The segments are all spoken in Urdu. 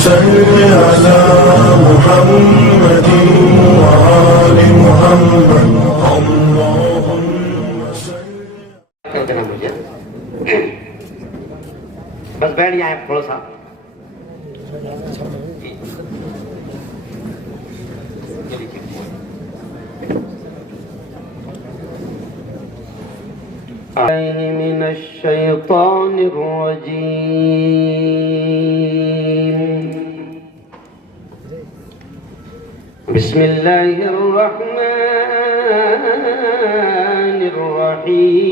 صل على محمد وآل محمد اللهم صل. کر دینا مجھے، بس بیٹھ جائیں تھوڑا سا. من الشیطان الرجیم بسم اللہ الرحمن الرحیم.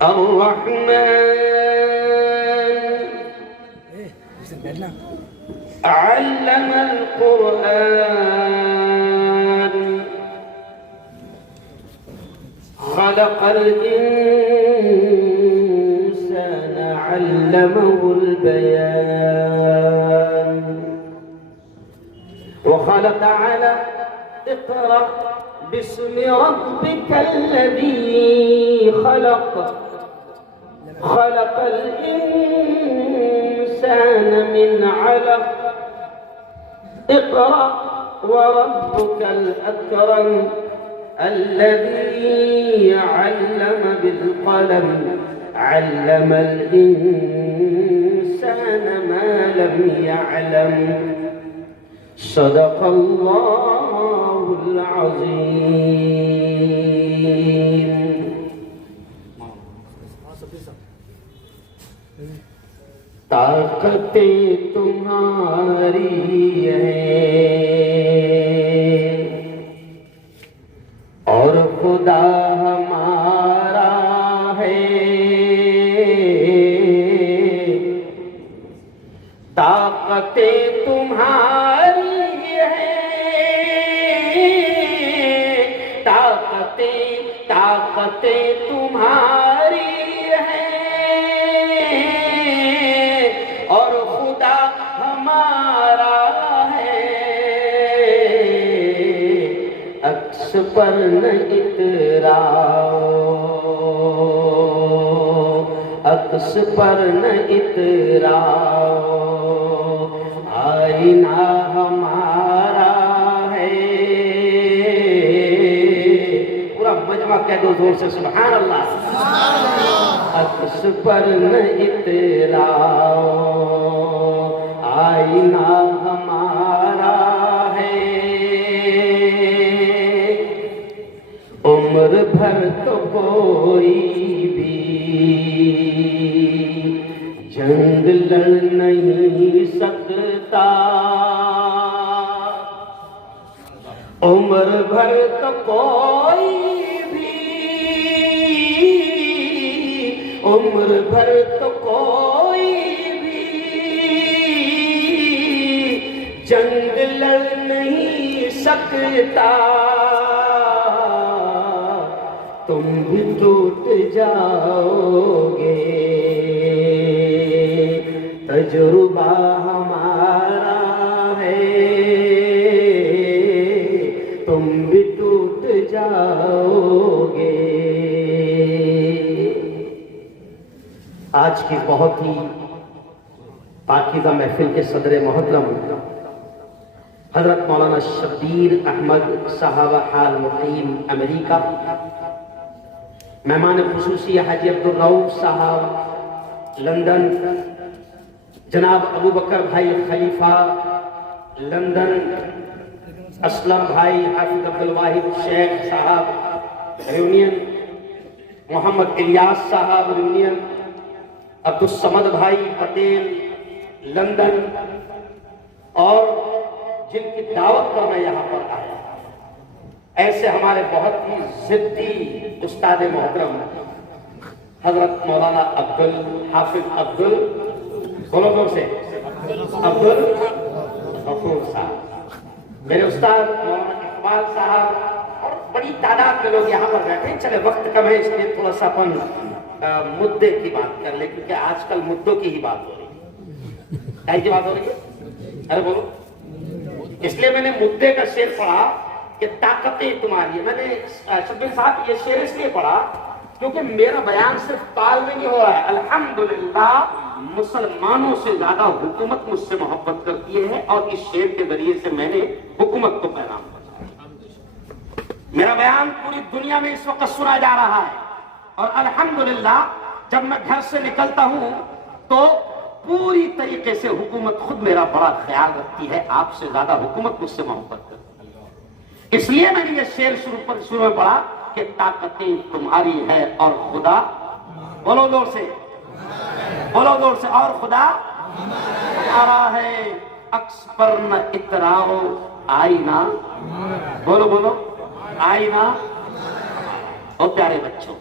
الرحمن علم القرآن خلق الإنسان علمه البيان وخلق على اقرأ باسم ربك الذي خلق الإنسان من علق اقرأ وربك الأكرم الذي علم بالقلم علم الإنسان ما لم يعلم صدق الله العظيم. طاقتیں تمہاری ہیں اور خدا ہمارا ہے. طاقتیں تمہاری ہیں، طاقتیں تمہاری اور خدا ہمارا ہے. عکس پر نہ اتراؤ، عکس پر نہ اتراؤ، آئینہ ہمارا ہے. پورا مجمع کہہ دو زور سے سبحان اللہ. عکس پر نہ اتراؤ، آئینہ ہمارا ہے. عمر بھر تو کوئی بھی جنگ لڑ نہیں سکتا، عمر بھر تو کوئی عمر بھر تو کوئی بھی جنگ لڑ نہیں سکتا. تم بھی ٹوٹ جاؤ گے، تجربہ ہمارا ہے. تم بھی ٹوٹ جاؤ گے. آج کی بہت ہی پاکیزہ محفل کے صدر محترم حضرت مولانا شبیر احمد صاحب حال مقیم امریکہ، مہمان خصوصی حاجی عبدالرؤف صاحب لندن، جناب ابو بکر بھائی خلیفہ لندن، اسلم بھائی حافظ عبدالواحد شیخ صاحب ریونین، محمد الیاس صاحب ریونین، عبدالصمد بھائی پٹیل لندن، اور جن کی دعوت پر میں یہاں پر آیا ایسے ہمارے بہت ہی ضدی استاد محترم حضرت مولانا حافظ بولو سے عبدالغفور صاحب، میرے استاد مولانا اقبال صاحب، اور بڑی تعداد میں لوگ یہاں پر بیٹھے. چلے وقت کم ہے اس لیے تھوڑا سا اپن مدعے کی بات کر لیں، کیونکہ آج کل مدعوں کی ہی بات ہو رہی ہے. کی بات ہو رہی ہے؟ ارے بولو. اس لیے میں نے مدعے کا شعر پڑھا کہ طاقتیں تمہاری. میں نے شبیر صاحب یہ شعر اس لیے پڑھا کیونکہ میرا بیان صرف تال میں نہیں ہو رہا ہے. الحمدللہ مسلمانوں سے زیادہ حکومت مجھ سے محبت کرتی ہے اور اس شعر کے ذریعے سے میں نے حکومت کو پیغام پہنچایا. میرا بیان پوری دنیا میں اس وقت سنا جا رہا ہے اور الحمدللہ جب میں گھر سے نکلتا ہوں تو پوری طریقے سے حکومت خود میرا بڑا خیال رکھتی ہے. آپ سے زیادہ حکومت مجھ سے محبت کرتی ہے. اس لیے میں نے یہ شعر شروع میں پڑھا کہ طاقتیں تمہاری ہے اور خدا، بولو زور سے، بولو زور سے، اور خدا ہمارا ہے. عکس پر نہ اتراؤ آئینہ، بولو بولو، آئینہ. اور پیارے بچوں،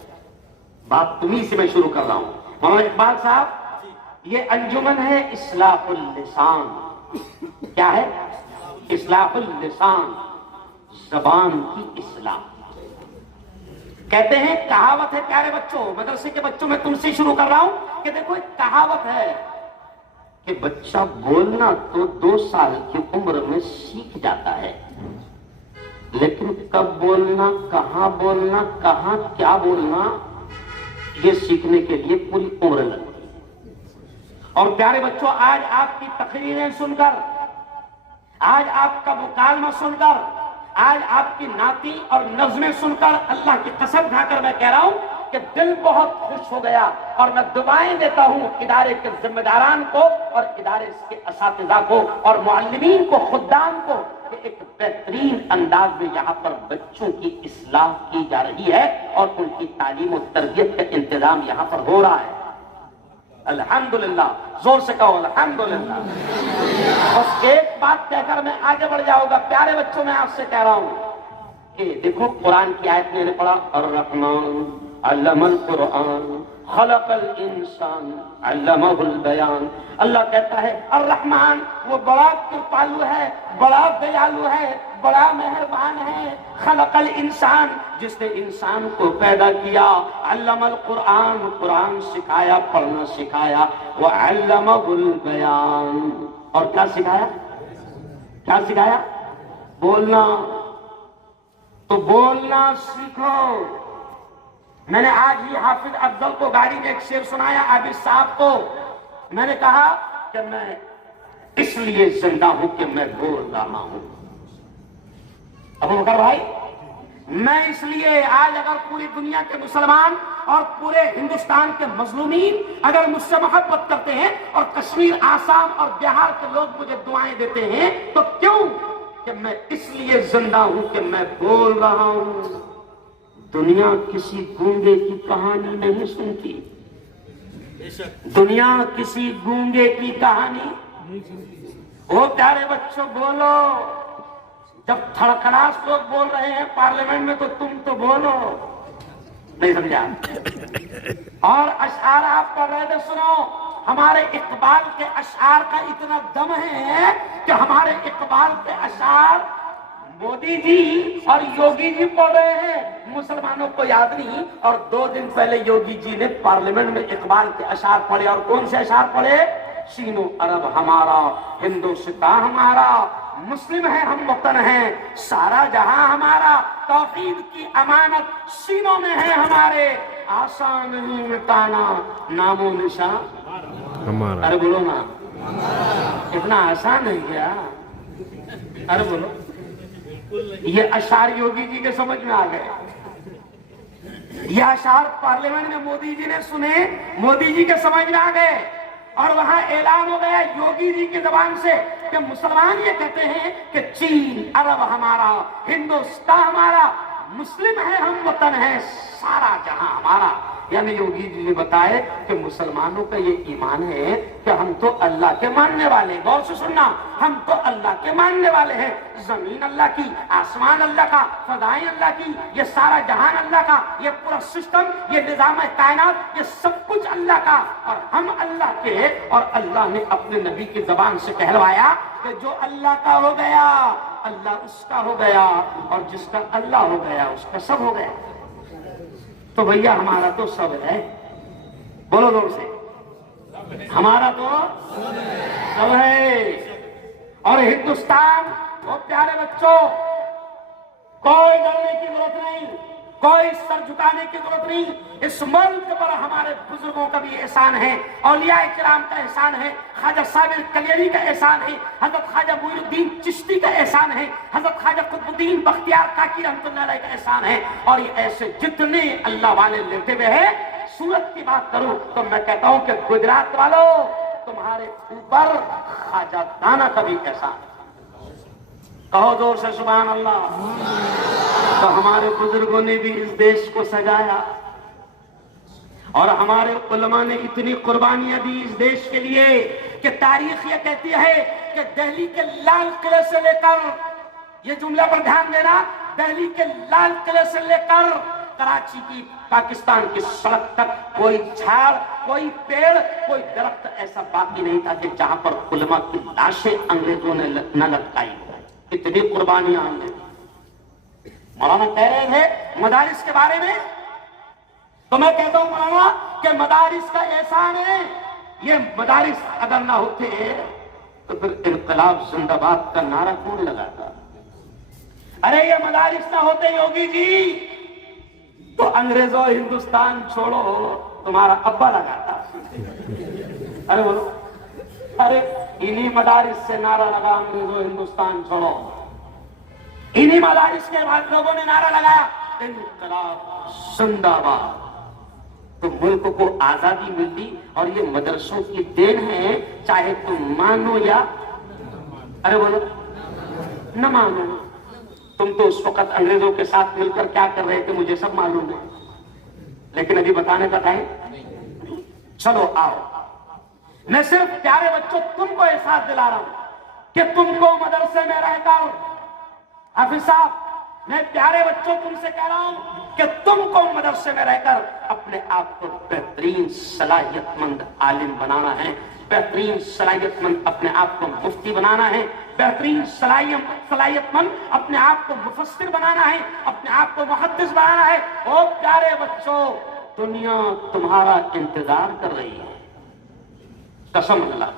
بات تمہیں سے میں شروع کر رہا ہوں. مولانا اقبال صاحب، یہ انجمن ہے اصلاح اللسان. کیا ہے؟ اصلاح اللسان، زبان کی اصلاح. کہتے ہیں کہاوت ہے پیارے بچوں، مدرسے کے بچوں میں تم سے شروع کر رہا ہوں کہ دیکھو ایک کہاوت ہے کہ بچہ بولنا تو 2 سال کی عمر میں سیکھ جاتا ہے، لیکن کب بولنا، کہاں بولنا، کہاں کیا بولنا، یہ سیکھنے کے لیے پوری عمر لگتی ہے. اور پیارے بچوں، آج آپ کی تقریریں سن کر، آج آپ کا مکالمہ سن کر، آج آپ کی نعتیں اور نظمیں سن کر اللہ کی قسم کھا کر میں کہہ رہا ہوں کہ دل بہت خوش ہو گیا. اور میں دعائیں دیتا ہوں ادارے کے ذمہ داران کو اور ادارے کے اساتذہ کو اور معلمین کو، خدام کو، کہ ایک بہترین انداز میں یہاں پر بچوں کی اصلاح کی جا رہی ہے اور ان کی تعلیم و تربیت کا انتظام یہاں پر ہو رہا ہے. الحمدللہ، زور سے کہو الحمدللہ. بس ایک بات کہہ کر میں آگے بڑھ جاؤں گا. پیارے بچوں، میں آپ سے کہہ رہا ہوں کہ دیکھو قرآن کی آیت میں نے پڑھا الرحمن علم القرآن خلق الانسان علمہ البیان. اللہ کہتا ہے الرحمن، وہ بڑا کرپالو ہے، بڑا دیالو ہے، بڑا مہربان ہے. خلق الانسان، جس نے انسان کو پیدا کیا. علم القرآن، قرآن سکھایا، پڑھنا سکھایا. وعلمہ البیان، اور کیا سکھایا؟ کیا سکھایا؟ بولنا. تو بولنا سیکھو. میں نے آج ہی حافظ افضل کو گاڑی میں ایک شعر سنایا، عابد صاحب کو. میں نے کہا کہ میں اس لیے زندہ ہوں کہ میں بول رہا ہوں. ابو بکر بھائی، میں اس لیے آج اگر پوری دنیا کے مسلمان اور پورے ہندوستان کے مظلومین اگر مجھ سے محبت کرتے ہیں اور کشمیر، آسام اور بہار کے لوگ مجھے دعائیں دیتے ہیں تو کیوں؟ کہ میں اس لیے زندہ ہوں کہ میں بول رہا ہوں. دنیا کسی گونگے کی کہانی نہیں سنتی. دنیا کسی گونگے کی کہانی. او پیارے بچوں، بولو. جب تھڑکڑاس لوگ بول رہے ہیں پارلیمنٹ میں تو تم تو بولو. نہیں سمجھا؟ اور اشعار آپ پڑھ رہے تھے، سنو. ہمارے اقبال کے اشعار کا اتنا دم ہے کہ ہمارے اقبال کے اشعار مودی جی اور یوگی جی پڑھ رہے ہیں، مسلمانوں کو یاد نہیں. اور 2 دن پہلے یوگی جی نے پارلیمنٹ میں اقبال کے اشعار پڑھے. اور کون سے اشعار پڑھے؟ چین و عرب ہمارا، ہندوستان ہمارا، مسلم ہے ہم وطن ہیں، سارا جہاں ہمارا، توحید کی امانت سینوں میں ہے ہمارے، آسان نہیں مٹانا نام و نشان ہمارا. ارے بولو نا، اتنا آسان ہے کیا؟ ارے بولو. یہ اشعار یوگی جی کے سمجھ میں آ گئے. یہ اشعار پارلیمنٹ میں مودی جی نے سنے، مودی جی کے سمجھ میں آ گئے. اور وہاں اعلان ہو گیا یوگی جی کی زبان سے کہ مسلمان یہ کہتے ہیں کہ چین عرب ہمارا، ہندوستان ہمارا، مسلم ہے ہم وطن ہے، سارا جہاں ہمارا. یعنی یوگی جی نے بتائے کہ مسلمانوں کا یہ ایمان ہے کہ ہم تو اللہ کے ماننے والے. غور سے سننا، ہم تو اللہ کے ماننے والے ہیں. زمین اللہ کی، آسمان اللہ کا، فضائیں اللہ کی، یہ سارا جہان اللہ کا، یہ پورا سسٹم، یہ نظام کائنات، یہ سب کچھ اللہ کا، اور ہم اللہ کے. اور اللہ نے اپنے نبی کی زبان سے کہلوایا کہ جو اللہ کا ہو گیا اللہ اس کا ہو گیا، اور جس کا اللہ ہو گیا اس کا سب ہو گیا. تو بھیا ہمارا تو سب ہے. بولو زور سے، ہمارا تو سب ہے. اور ہندوستان، وہ پیارے بچوں، کوئی ڈرنے کی ضرورت نہیں. کوئی سر جھکانے کی ضرورت نہیں. اس ملک پر ہمارے بزرگوں کا بھی احسان ہے, اولیاء کرام کا احسان ہے, خواجہ صابر کلیری کا احسان ہے, حضرت خواجہ معین الدین چشتی کا احسان ہے, حضرت خواجہ قطب الدین بختیار کاکی رحمۃ اللہ علیہ کا احسان ہے, اور یہ ایسے جتنے اللہ والے لیتے ہوئے ہیں. سورت کی بات کروں تو میں کہتا ہوں کہ گجرات والوں, تمہارے اوپر خواجہ دانا کا بھی احسان ہے. کہو زور سے سبحان اللہ. تو ہمارے بزرگوں نے بھی اس دیش کو سجایا, اور ہمارے علماء نے اتنی قربانیاں دی اس دیش کے لیے کہ تاریخ یہ کہتی ہے کہ دہلی کے لال قلعے سے لے کر, یہ جملہ پر دھیان دینا, دہلی کے لال قلعے سے لے کر کراچی کی پاکستان کی سڑک تک کوئی جھاڑ, کوئی پیڑ, کوئی درخت ایسا باقی نہیں تھا کہ جہاں پر علماء کی لاشیں انگریزوں نے نہ لٹکائی. اتنی قربانیاں ہم نے. مولانا کہہ رہے تھے مدارس کے بارے میں, تو میں کہتا ہوں مولانا کہ مدارس کا احسان ہے. یہ مدارس اگر نہ ہوتے تو پھر انقلاب زندہ باد کا نعرہ کون لگاتا؟ ارے یہ مدارس نہ ہوتے یوگی جی تو انگریزوں ہندوستان چھوڑو تمہارا ابا لگاتا. ارے بولو, ارے انہی مدارس سے نعرہ لگا انگریزوں ہندوستان چھوڑو. انہی مدارس کے بعد لوگوں نے نعرہ لگایا انقلاب زندہ باد. تو ملک کو آزادی ملی, اور یہ مدرسوں کی دین ہے, چاہے تم مانو یا ارے بولو نہ مانو. تم تو اس وقت انگریزوں کے ساتھ مل کر کیا کر رہے تھے مجھے سب معلوم ہے, لیکن ابھی بتانے کا ٹائم. چلو آؤ, میں صرف پیارے بچوں تم کو احساس دلا رہا ہوں کہ تم کو مدرسے میں رہ کر, حافظ صاحب میں پیارے بچوں تم سے کہہ رہا ہوں کہ تم کو مدرسے میں رہ کر اپنے آپ کو بہترین صلاحیت مند عالم بنانا ہے, بہترین صلاحیت مند اپنے آپ کو مفتی بنانا ہے, بہترین صلاحیت مند اپنے آپ کو مفسر بنانا ہے, اپنے آپ کو محدث بنانا ہے. او پیارے بچوں, دنیا تمہارا انتظار کر رہی ہے. قسم اللہ,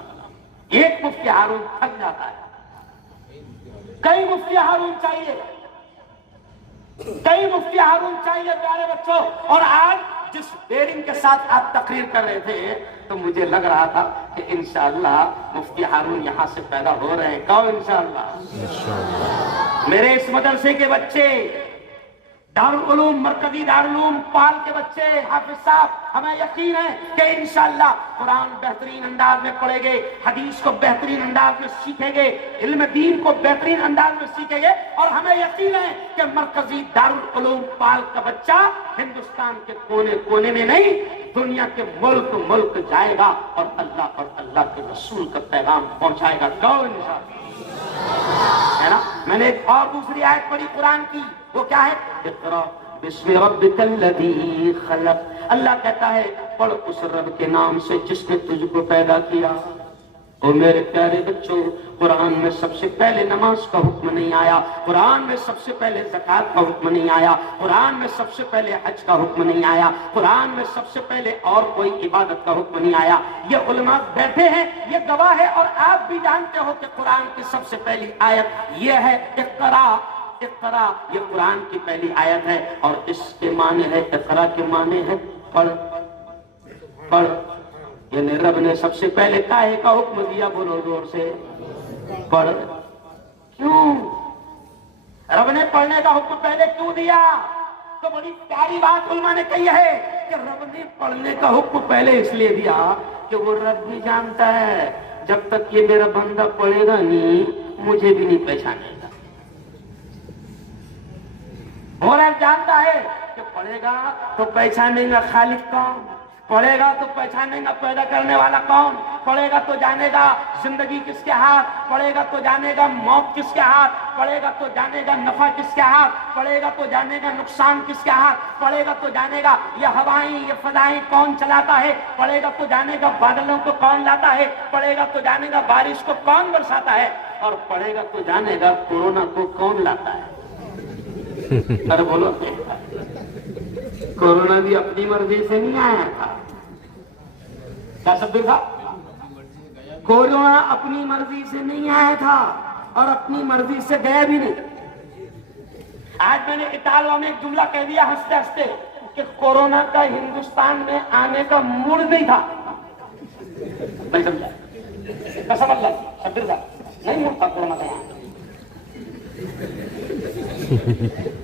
ایک مفتی ہارون تھک جاتا ہے, کئی مفتی ہارون چاہیے, کئی مفتی ہارون چاہیے پیارے بچوں. اور آج جس بیرنگ کے ساتھ آپ تقریر کر رہے تھے تو مجھے لگ رہا تھا کہ انشاءاللہ مفتی ہارون یہاں سے پیدا ہو رہے ہیں. کہو انشاءاللہ. میرے اس مدرسے کے بچے, دارالعلوم مرکزی دارالعلوم پال کے بچے, حافظ صاحب ہمیں یقین ہے کہ انشاءاللہ قرآن بہترین انداز میں پڑھیں گے, حدیث کو بہترین انداز میں سیکھیں گے, علم دین کو بہترین انداز میں سیکھیں گے. اور ہمیں یقین ہے کہ مرکزی دارالعلوم پال کا بچہ ہندوستان کے کونے کونے میں نہیں, دنیا کے ملک ملک جائے گا اور اللہ کے رسول کا پیغام پہنچائے گا. کہو انشاءاللہ. ہے نا, میں نے ایک اور دوسری آیت پڑھی قرآن کی, وہ کیا ہے؟ اقرا بسم ربک الذی خلق. اللہ کہتا ہے پڑھ اس رب کے نام سے جس نے تجھ کو پیدا کیا. اور میرے پیارے بچوں, قرآن میں سب سے پہلے نماز کا حکم نہیں آیا, قرآن میں سب سے پہلے زکوٰۃ کا حکم نہیں آیا, قرآن میں سب سے پہلے حج کا حکم نہیں آیا, قرآن میں سب سے پہلے اور کوئی عبادت کا حکم نہیں آیا. یہ علماء بیٹھے ہیں, یہ گواہ ہے, اور آپ بھی جانتے ہو کہ قرآن کی سب سے پہلی آیت یہ ہے اقرا. اقرا یہ قرآن کی پہلی آیت ہے, اور اس کے معنی ہے, اقرا کے معنی ہے پڑھ. پڑھ یعنی رب نے سب سے پہلے کاہے کا حکم دیا؟ بولو زور سے, پڑھ. کیوں رب نے پڑھنے کا حکم پہلے کیوں دیا؟ تو بڑی پیاری بات علماء نے کہی ہے کہ رب نے پڑھنے کا حکم پہلے اس لیے دیا کہ وہ رب بھی جانتا ہے جب تک یہ میرا بندہ پڑھے گا نہیں مجھے بھی نہیں پہچانے گا. وہ رب جانتا ہے کہ پڑھے گا تو پہچانے گا خالق کون, پڑھے گا تو پہچانے گا پیدا کرنے والا کون, پڑھے گا تو جانے گا زندگی کس کے ہاتھ, پڑھے گا تو جانے گا موت کس کے ہاتھ, پڑھے گا تو جانے گا نفع کس کے ہاتھ, پڑھے گا تو جانے گا نقصان کس کے ہاتھ, پڑھے گا تو جانے گا یہ ہوائیں یہ فضائیں کون چلاتا ہے, پڑھے گا تو جانے گا بادلوں کو کون لاتا ہے, پڑھے گا تو جانے گا بارش کو کون برساتا ہے, اور پڑھے گا تو جانے گا کورونا کو کون لاتا ہے. ارے بولو, کورونا بھی اپنی مرضی سے نہیں آیا تھا. کیا شبد تھا؟ کورونا اپنی مرضی سے نہیں آیا تھا اور اپنی مرضی سے گیا بھی نہیں. آج میں نے اٹالوا میں ایک جملہ کہہ دیا ہنستے ہنستے کہ کورونا کا ہندوستان میں آنے کا موڈ نہیں تھا. نہیں سمجھا؟ قسم اللہ شبیر صاحب نہیں موڈ تھا کورونا کا یہاں.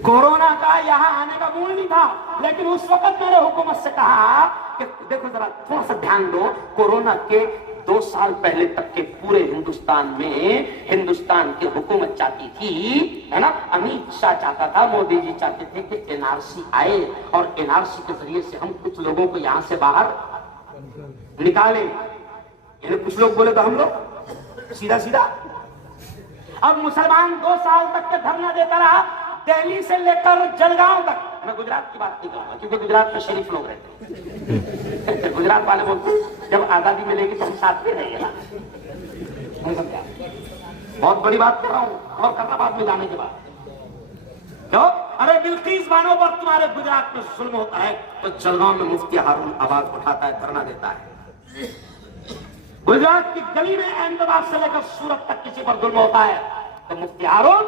کورونا کا یہاں آنے کا موڈ نہیں تھا، لیکن اس وقت میں نے حکومت سے کہا کہ دیکھو ذرا تھوڑا سا دھیان دو، کورونا کے 2 سال پہلے تک کے پورے ہندوستان میں ہندوستان کی حکومت چاہتی تھی ہے نا، امت شاہ چاہتا تھا، مودی جی چاہتے تھے کہ این آر سی آئے اور این آر سی کے ذریعے سے ہم کچھ لوگوں کو یہاں سے باہر نکالیں. یعنی کچھ لوگ بولے تو ہم لوگ سیدھا سیدھا. اب مسلمان 2 سال تک کے دھرنا دیتا رہا، دہلی سے لے کر جلگاؤں تک. میں گجرات کی بات نہیں کروں گا کیونکہ گجرات میں شریف لوگ رہتے ہیں. گجرات والے بولتے ہیں جب آزادی ملے گی تو ہم ساتھ میں رہیں گے. بہت بڑی بات کر رہا ہوں اور کرنا بعد میں جانے کے بعد. کیوں؟ ارے بلقیس بانو پر تمہارے گجرات میں ظلم ہوتا ہے تو جلگاؤں میں مفتی ہارون آواز اٹھاتا ہے، دھرنا دیتا ہے. گجرات کی گلی میں احمدآباد سے لے کر سورت تک کسی پر ظلم ہوتا ہے تو مفتی ہارون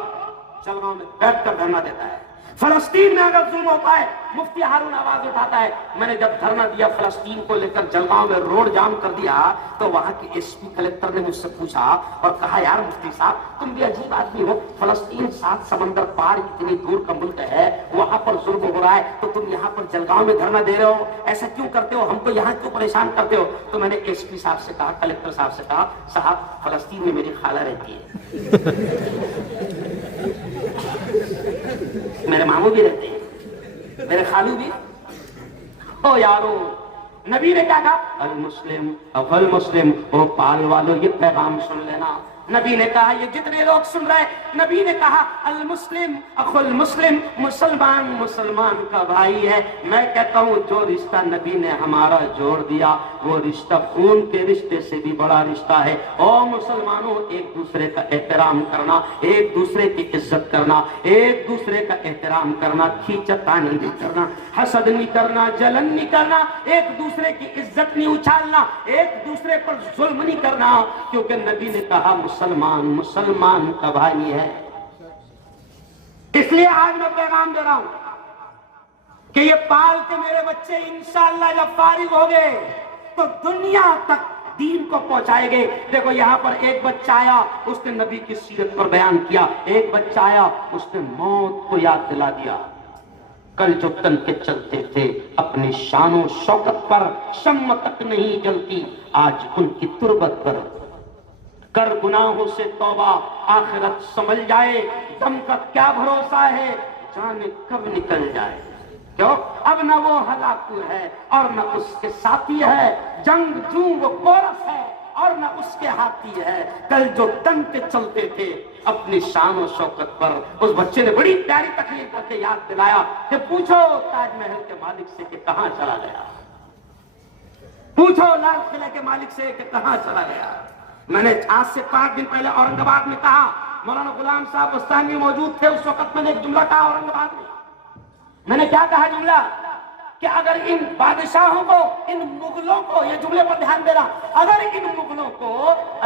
جلگاؤں میں بیٹھ کر دھرنا دیتا ہے. فلسطین میں اگر ظلم ہوتا ہے مفتی ہارون آواز اٹھاتا ہے. میں نے جب دھرنا دیا فلسطین کو لے کر جلگاؤں میں روڈ جام کر دیا تو وہاں کے ایس پی کلکٹر نے مجھ سے پوچھا اور کہا یار مفتی صاحب تم بھی عجیب آدمی ہو، فلسطین 7 سمندر پار اتنی دور کا ملک ہے، وہاں پر ظلم ہو رہا ہے تو تم یہاں پر جلگاؤں میں دھرنا دے رہے ہو، ایسا کیوں کرتے ہو، ہم کو یہاں کیوں پریشان کرتے ہو؟ تو میں نے ایس پی صاحب سے کہا، کلکٹر صاحب سے کہا صاحب فلسطین میں میری خالہ رہتی ہے، میرے ماموں بھی رہتے ہیں، میرے خالو بھی. او یارو نبی نے کیا کہا؟ المسلم اول مسلم. او پال والو یہ پیغام سن لینا. نبی نے کہا، یہ جتنے لوگ سن رہے نبی نے کہا المسلم اخو المسلم، مسلمان مسلمان کا بھائی ہے. میں کہتا ہوں جو رشتہ نبی نے ہمارا جوڑ دیا وہ رشتہ خون کے رشتے سے بھی بڑا رشتہ ہے. او مسلمانوں ایک دوسرے کا احترام کرنا، ایک دوسرے کی عزت کرنا، ایک دوسرے کا احترام کرنا، کھینچتانی نہیں کرنا، حسد نہیں کرنا، جلن نہیں کرنا، ایک دوسرے کی عزت نہیں اچھالنا، ایک دوسرے پر ظلم نہیں کرنا، کیونکہ نبی نے کہا مسلمان مسلمان کا بھائی ہے. اس لیے آج میں پیغام دے رہا ہوں کہ یہ پال کے میرے بچے انشاءاللہ جب فارغ ہو گئے تو دنیا تک دین کو پہنچائے گے. دیکھو یہاں پر ایک بچہ آیا اس نے نبی کی سیرت پر بیان کیا، ایک بچہ آیا اس نے موت کو یاد دلا دیا. کل جو تن کے چلتے تھے اپنی شان و شوکت پر شمع تک نہیں جلتی، آج ان کی تربت پر. کر گناہوں سے توبہ آخرت سنبھل جائے، دم کا کیا بھروسہ ہے جانے کب نکل جائے. کیوں؟ اب نہ وہ ہلاکو ہے اور نہ اس کے ساتھی ہے، جنگ جوں وہ کورس ہے اور نہ اس کے ہاتھی ہے. کل جو تن کے چلتے تھے اپنی شان و شوکت پر. اس بچے نے بڑی پیاری تقریر کر کے یاد دلایا کہ پوچھو تاج محل کے مالک سے کہ کہاں چلا گیا، پوچھو لال قلعے کے مالک سے کہ کہاں چلا گیا. میں نے آج سے 5 دن پہلے اورنگ آباد میں کہا، مولانا غلام صاحب بستانی موجود تھے اس وقت، میں نے ایک جملہ کہا اورنگ آباد میں نے کیا کہا جملہ کہ اگر ان بادشاہوں کو، ان مغلوں کو، یہ جملے پر دھیان دینا، اگر ان مغلوں کو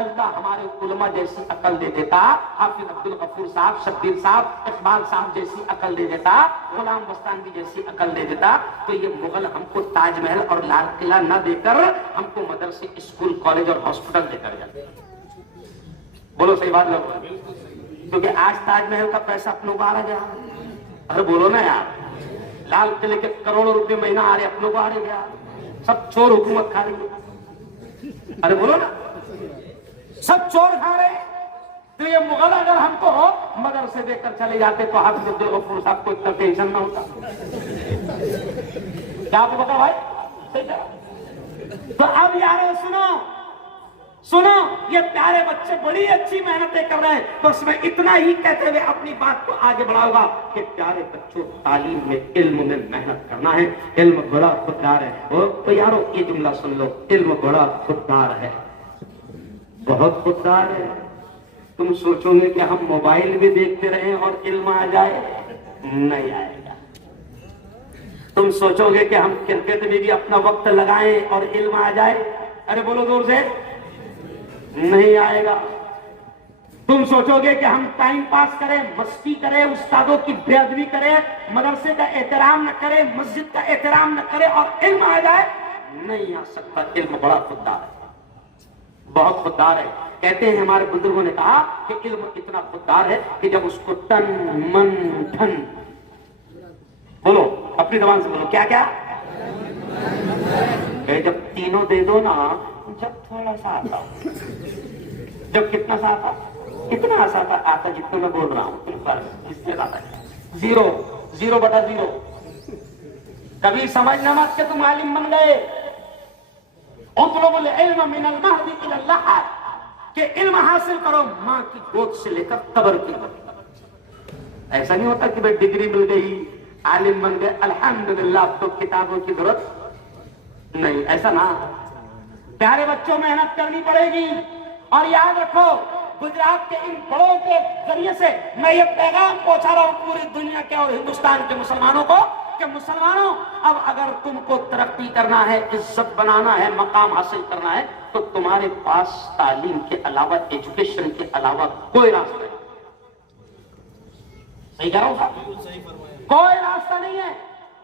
اللہ ہمارے علماء جیسی عقل دے دیتا، حافظ عبد الغفور صاحب، شبیر صاحب، اقبال صاحب جیسی عقل دے دیتا، غلام بستانی جیسی عقل دے دیتا، تو یہ مغل ہم کو تاج محل اور لال قلعہ نہ دے کر ہم کو مدرسے، اسکول، کالج اور ہاسپٹل دے کر جاتے. بولو صحیح بات لوگ، کیونکہ آج تاج محل کا پیسہ اپنوں کو آ گیا. ارے بولو نا یار، لال قلعے کے کروڑوں روپے مہینہ آ رہے اپنوں کو آ رہے گیا، سب چور حکومت کھا رہی ہے. ارے بولو نا، سب چور کھا رہے ہیں. تو یہ مغل اگر ہم کو مدرسے دے کر چلے جاتے تو حافظ عبد الغفور صاحب کو اتنا ٹینشن نہ ہوتا. کیا آپ کو پتا بھائی؟ تو اب یارو سنو، یہ پیارے بچے بڑی اچھی محنتیں کر رہے ہیں. بس میں اتنا ہی کہتے ہوئے اپنی بات کو آگے بڑھاؤں گا کہ پیارے بچوں تعلیم میں، علم میں محنت کرنا ہے. علم بڑا خوددار ہے. تو یارو یہ جملہ سن لو، علم بڑا خوددار ہے، بہت خوددار ہے. تم سوچو گے کہ ہم موبائل بھی دیکھتے رہیں اور علم آ جائے، نہیں آئے گا. تم سوچو گے کہ ہم کرکٹ میں بھی اپنا وقت لگائیں اور علم آ جائے، ارے بولو زور سے، نہیں آئے گا. تم سوچو گے کہ ہم ٹائم پاس کریں، مستی کریں، استادوں کی بے ادبی کریں، مدرسے کا احترام نہ کریں، مسجد کا احترام نہ کریں اور علم آ جائے؟ نہیں آ سکتا۔ علم بڑا خوددار ہے، بہت خوددار ہے۔ کہتے ہیں ہمارے بزرگوں نے کہا کہ علم اتنا خوددار ہے کہ جب اس کو تن من دھن، بولو اپنی زبان سے بولو، کیا کیا؟ جب تینوں دے دو نا، جب تھوڑا سا آتا ہو، جب کتنا سا آتا، اتنا سا آتا جتنا میں بول رہا ہوں، اس سے آتا ہے 0/0۔ کبھی سمجھنا مت کہ تم عالم بن گئے۔ اطلب العلم من المہد الی اللحد، کہ علم حاصل کرو ماں کی گود سے لے کر قبر کی گود۔ ایسا نہیں ہوتا کہ بھائی ڈگری مل گئی، عالم بن گئے، الحمدللہ اب تو کتابوں کی ضرورت نہیں، ایسا نہ۔ پیارے بچوں محنت کرنی پڑے گی، اور یاد رکھو گجرات کے ان بڑوں کے ذریعے سے میں یہ پیغام پہنچا رہا ہوں پوری دنیا کے اور ہندوستان کے مسلمانوں کو کہ مسلمانوں، اب اگر تم کو ترقی کرنا ہے، عزت بنانا ہے، مقام حاصل کرنا ہے، تو تمہارے پاس تعلیم کے علاوہ، ایجوکیشن کے علاوہ کوئی راستہ نہیں۔ صحیح کہہ رہا ہوں صاحب؟ کوئی راستہ نہیں ہے۔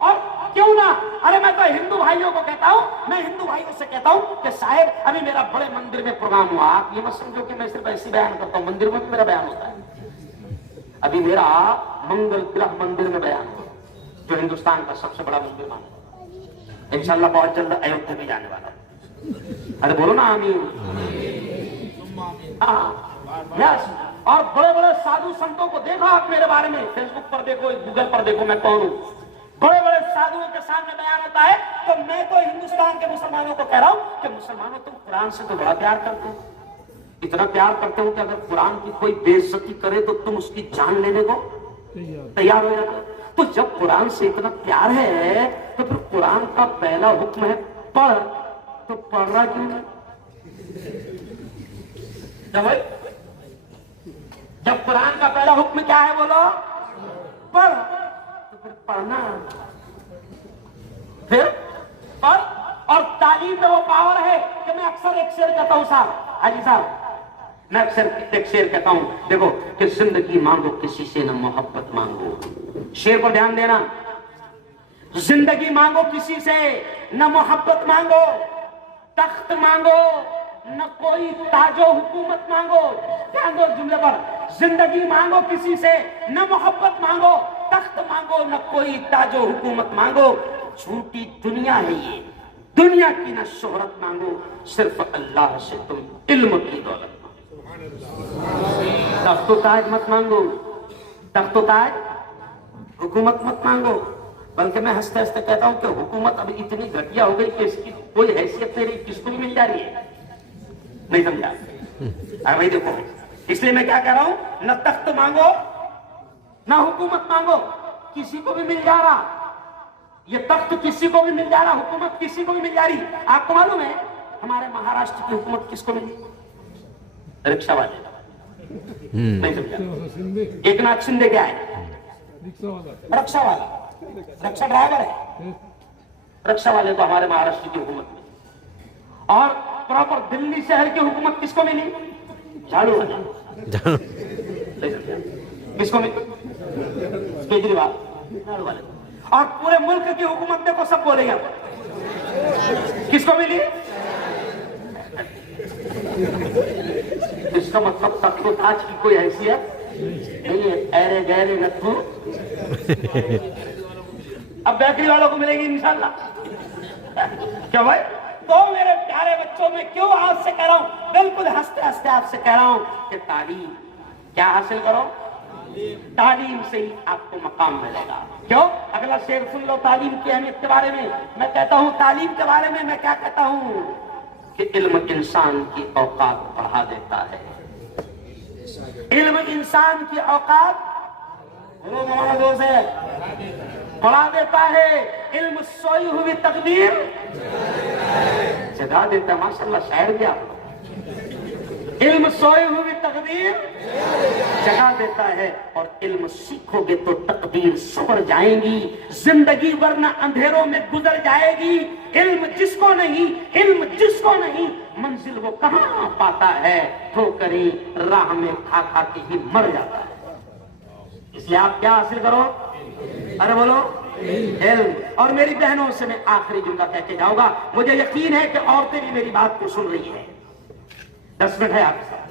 اور کیوں نہ، ارے میں تو ہندو بھائیوں کو کہتا ہوں، میں ہندو بھائیوں سے کہتا ہوں کہ صاحب ابھی میرا بڑے مندر میں پروگرام ہوا، آپ یہ مت سمجھو کہ میں صرف ایسی بیان کرتا ہوں، مندر میں بھی میرا بیان ہوتا ہے۔ ابھی میرا منگل گرہ مندر میں بیان ہوا، جو ہندوستان کا سب سے بڑا مندر مانا، انشاءاللہ بہت جلد ایودھیا بھی جانے والا ہے۔ ارے بولو نا آمین۔ یس، اور بڑے بڑے سادھو سنتوں کو دیکھو آپ میرے بارے میں، فیس بک پر دیکھو، گوگل پر دیکھو میں کون ہوں، بڑے بڑے سادھوؤں کے سامنے بیان ہوتا ہے۔ تو میں تو ہندوستان کے مسلمانوں کو کہہ رہا ہوں کہ مسلمانوں تم قرآن سے تو بڑا پیار کرتے ہو، اتنا پیار کرتے ہو کہ اگر قرآن کی کوئی بے عزتی کرے تو تم اس کی جان لینے کو تیار ہو جاتے ہو۔ تو جب قرآن سے اتنا پیار ہے تو پھر قرآن کا پہلا حکم ہے پڑھ، تو پڑھ رہا کیوں نہیں؟ جب قرآن کا پہلا حکم کیا ہے بولو؟ پڑھ، تو پھر پڑھنا، پھر پڑھ۔ اور تعلیم میں وہ پاور ہے کہ میں اکثر ایک شعر کہتا ہوں صاحب، حاجی صاحب، میں اکثر ایک شعر کہتا ہوں، دیکھو کہ زندگی مانگو کسی سے نہ محبت مانگو، شعر پر دھیان دینا، زندگی مانگو کسی سے نہ محبت مانگو، تخت مانگو نہ کوئی تاج و حکومت مانگو، دھیان دو جملے پر، زندگی مانگو کسی سے نہ محبت مانگو، تخت مانگو نہ کوئی تاج و حکومت مانگو، جھوٹی دنیا ہے یہ، دنیا کی نہ شہرت مانگو، صرف اللہ سے تم علم کی دولت مانگو۔ تخت و تاج مت مانگو، تخت و تاج حکومت مت مانگو، بلکہ میں ہنستے ہنستے کہتا ہوں کہ حکومت اب اتنی گھٹیا ہو گئی کہ اس کی کوئی حیثیت نہیں رہی، کس کو بھی مل جا رہی ہے، نہیں سمجھا؟ ارے بھائی دیکھو، اس لیے میں کیا کہہ رہا ہوں، نہ تخت مانگو نہ حکومت مانگو، کسی کو بھی مل جا رہا، یہ تخت کسی کو بھی مل جا رہا، حکومت کسی کو بھی مل جا رہی۔ آپ کو معلوم ہے ہمارے مہاراشٹر کی حکومت کس کو ملی؟ رکشا والے، نہیں سمجھا؟ ایک ناتھ شندے کیا ہے؟ رکشا والا، رکشا ڈرائیور ہے، رکشا والے کو ہمارے مہاراشٹر کی حکومت ملی۔ اور پراپر دلی شہر کی حکومت کس کو ملی؟ جھاڑو والا، کس کو ملی؟ کیجریوال، جھاڑو والے۔ اور پورے ملک کی حکومت دیکھو سب بولے گا، کس کو ملی؟ اس کا مطلب تخت و تاج کی کوئی حیثیت نہیں ہے، ایرے گہرے نتھو اب بیکری والوں کو ملے گی انشاءاللہ۔ کیا بھائی؟ تو میرے پیارے بچوں میں کیوں آپ سے کہہ رہا ہوں، بالکل ہنستے ہنستے آپ سے کہہ رہا ہوں کہ تعلیم کیا حاصل کرو، تعلیم سے ہی آپ کو مقام ملے گا۔ کیوں؟ اگلا شعر سن لو تعلیم کی اہمیت کے بارے میں، میں کہتا ہوں تعلیم کے بارے میں، میں کیا کہتا ہوں کہ علم انسان کی اوقات بڑھا دیتا ہے، علم انسان کی اوقات بڑھا دیتا ہے، علم سوئی ہوئی تقدیر جگا دیتا ہے۔ ماشاءاللہ شاعر بھی آپ، علم سوئی ہوئی تقدیر جگا دیتا ہے، اور علم سیکھو گے تو تقدیر سنور جائیں گی، زندگی ورنہ اندھیروں میں گزر جائے گی، علم جس کو نہیں منزل وہ کہاں پاتا ہے، ٹھوکریں راہ میں کھا کھا کے ہی مر جاتا ہے۔ اس لیے آپ کیا حاصل کرو؟ ارے بولو علم۔ اور میری بہنوں سے میں آخری جملہ کہہ کے جاؤں گا، مجھے یقین ہے کہ عورتیں بھی میری بات کو سن رہی ہیں۔ 10 منٹ ہے آپ کے ساتھ؟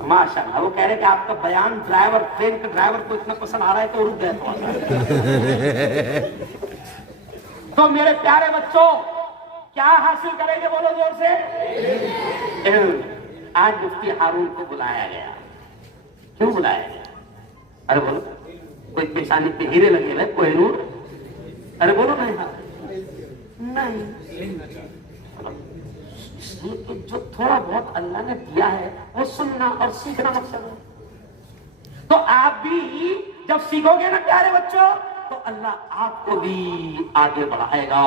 ماشاء اللہ، وہ کہہ رہے کہ آپ کا بیان ڈرائیور، ٹرین کے ڈرائیور کو اتنا پسند آ رہا ہے کہ وہ رک گئے تھوڑا۔ تو میرے پیارے بچوں کیا حاصل کریں گے؟ بولو زور سے، علم۔ آج مفتی ہارون کو بلایا گیا، کیوں بلایا گیا؟ ارے بولو، کوئی پیشانی پہ ہیرے لگے ہوئے، کوئی نور؟ ارے بولو نہیں، اس لیے کہ جو تھوڑا بہت اللہ نے دیا ہے وہ سننا اور سیکھنا مقصد ہے۔ تو آپ بھی جب سیکھو گے نا پیارے بچوں، تو اللہ آپ کو بھی آگے بڑھائے گا،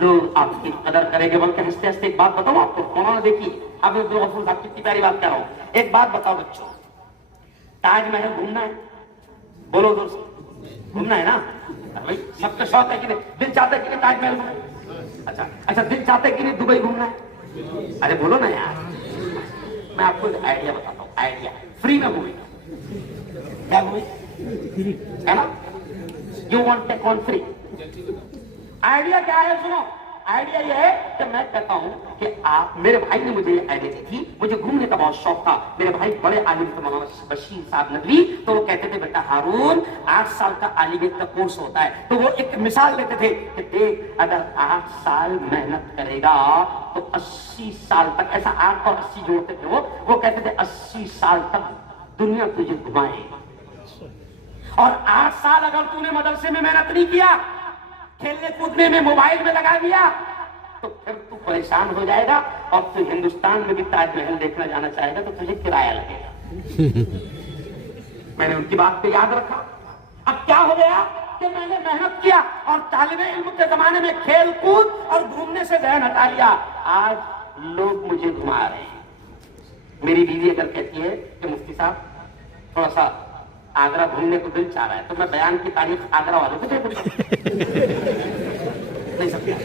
لوگ آپ کی قدر کریں گے۔ بلکہ ہنستے ہنستے ایک بات بتاؤں آپ کو، کون نے دیکھی؟ اب عبدالغفور صاحب کتنی پیاری بات کر رہا ہوں۔ ایک بات بتاؤ بچوں، تاج محل گھومنا ہے؟ بولو ادھر سے، گھومنا ہے نا بھائی؟ سب کا شوق ہے کہ نہیں؟ دل چاہتا ہے کہ نہیں تاج محل گھومنا؟ اچھا دل چاہتا ہے کہ نہیں دبئی گھومنا ہے؟ ارے بولو نا یار، میں آپ کو آئیڈیا بتاتا ہوں، آئیڈیا فری میں گھومے کیا گھومے ہے نا؟ You want take on free. Idea کیا ہے؟ سنو، آئیڈیا یہ ہے کہ میں کہتا ہوں کہ آپ، میرے بھائی نے مجھے یہ آئیڈیا دی تھی، مجھے گھومنے کا بہت شوق تھا، میرے بھائی بڑے عالم تھے مولانا بشیر صاحب ندوی، تو وہ کہتے تھے بیٹا ہارون 8 سال کا عالمیت کا کورس ہوتا ہے، تو وہ ایک مثال دیتے تھے کہ دیکھ اگر 8 سال محنت کرے گا تو 80 سال تک، ایسا 8 اور 80 جوڑتے تھے وہ کہتے تھے 80 سال تک دنیا تجھے گھمائے، اور 8 سال اگر تو نے مدرسے میں محنت نہیں کیا، کھیلنے کودنے میں موبائل میں لگا دیا، تو پھر تو پریشان ہو جائے گا، اور تو ہندوستان میں بھی تاج محل دیکھنا جانا چاہے گا تو تجھے کرایہ لگے گا۔ میں نے ان کی بات پہ یاد رکھا۔ اب کیا ہو گیا کہ میں نے محنت کیا اور طالب علم کے زمانے میں کھیل کود اور گھومنے سے ذہن ہٹا لیا، آج لوگ مجھے گھما رہے ہیں۔ میری بیوی اگر کہتی ہے کہ مفتی صاحب تھوڑا سا آگرہ گھومنے کو دل چاہ رہا ہے، تو میں بیان کی تاریخ آگرہ والوں کو دے دوں نہیں سکتا۔